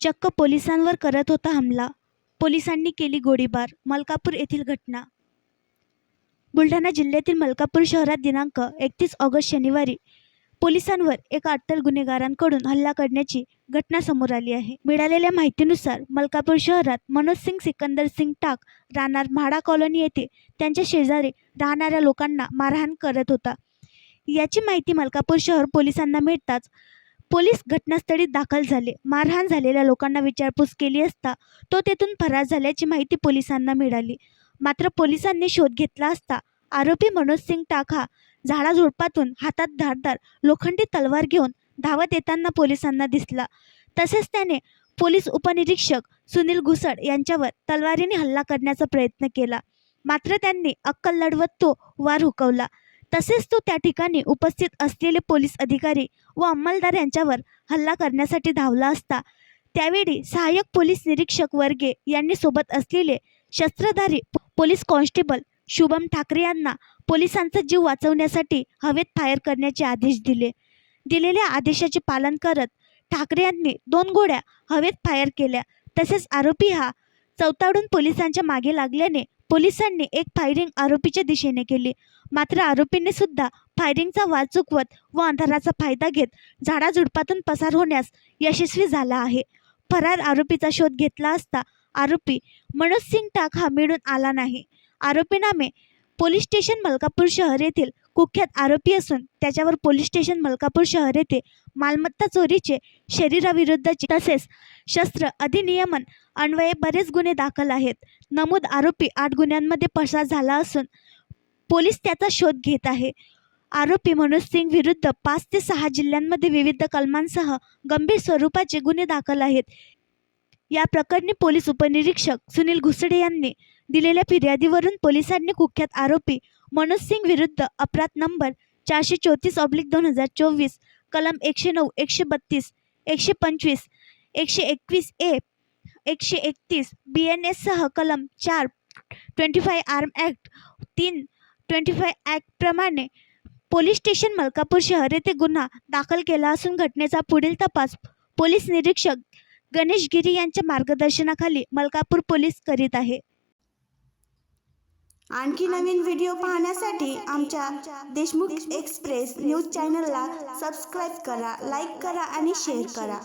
चक्क पोलिसांवर करत होता हमला. पोलिसांनी केली गोळीबार. मलकापूर येथील घटना. बुलढाणा जिल्ह्यातील मलकापूर शहरात दिनांक 31 ऑगस्ट शनिवारी पोलिसांवर एका अट्टल गुन्हेगारांकडून हल्ला करण्याची घटना समोर आली आहे. मिळालेल्या माहितीनुसार मलकापूर शहरात मनोज सिकंदर सिंग टाक राहणार म्हाडा कॉलनी येथे त्यांच्या शेजारी राहणाऱ्या लोकांना मारहाण करत होता. याची माहिती मलकापूर शहर पोलिसांना मिळताच पोलीस घटनास्थळी दाखल झाले. मारहाण झालेल्या लोकांना विचारपूस केली असता तो तेथून फरार झाल्याची माहिती पोलिसांना मिळाली. मात्र पोलिसांनी शोध घेतला असता आरोपी मनोज सिंग टाक हा झाडाझुडपातून हातात धारदार लोखंडी तलवार घेऊन धावत येताना पोलिसांना दिसला. तसेच त्याने पोलीस उपनिरीक्षक सुनील घुसड यांच्यावर तलवारीने हल्ला करण्याचा प्रयत्न केला. मात्र त्यांनी अक्कल लढवत तो वार हुकवला. तसेच तो त्या ठिकाणी उपस्थित असलेले पोलीस अधिकारी व अंमलदार यांच्यावर हल्ला करण्यासाठी धावला असता त्यावेळी सहाय्यक पोलीस निरीक्षक वर्गे यांनी सोबत असलेले शस्त्रधारी पोलीस कॉन्स्टेबल शुभम ठाकरे यांना पोलिसांचा जीव वाचवण्यासाठी हवेत फायर करण्याचे आदेश दिले. दिलेल्या आदेशाचे पालन करत ठाकरे यांनी 2 गोळ्या हवेत फायर केल्या. तसेच आरोपी हा चवताळून पोलिसांच्या मागे लागल्याने पोलिसांनी एक फायरिंग आरोपीच्या दिशेने केली. मात्र आरोपीने सुद्धा फायरिंगचा वार चुकवत व अंधाराचा फायदा घेत झाडाझुडपातून पसार होण्यास यशस्वी झाला आहे. फरार आरोपीचा शोध घेतला असता आरोपी मनोज सिंग टाक हा मिळून आला नाही. आरोपी नामे पोलीस स्टेशन मलकापूर शहर येथील कुख्यात आरोपी असून त्याच्यावर पोलीस स्टेशन मलकापूर शहर येथे मालमत्ता चोरीचे, शरीराविरुद्धचे तसेच शस्त्र अधिनियमन अन्वये बरेच गुन्हे दाखल आहेत. नमूद आरोपी 8 गुन्ह्यांमध्ये पसार झाला असून पोलीस त्याचा शोध घेत आहे. आरोपी मनोज सिंग विरुद्ध 5 ते 6 जिल्ह्यांमध्ये विविध कलमांसह गंभीर स्वरूपाचे गुन्हे दाखल आहेत. या प्रकरणी पोलीस उपनिरीक्षक सुनील घुसडे यांनी दिलेल्या फिर्यादीवरून पोलिसांनी कुख्यात आरोपी मनोज सिंग विरुद्ध अपराध नंबर 434/2024 कलम 109, 132, 125, 121 ए, 131 BNS सह कलम 4 25 आर्म ॲक्ट 3 25 ॲक्ट प्रमाणे पोलीस स्टेशन मलकापूर शहर येथे गुन्हा दाखल केला असून घटनेचा पुढील तपास पोलीस निरीक्षक गणेश गिरी यांच्या मार्गदर्शनाखाली मलकापूर पोलीस करीत आहे. आणखी नवीन व्हिडिओ पाहण्यासाठी आमच्या देशमुख एक्सप्रेस न्यूज चॅनलला सबस्क्राईब करा, लाईक करा आणि शेअर करा.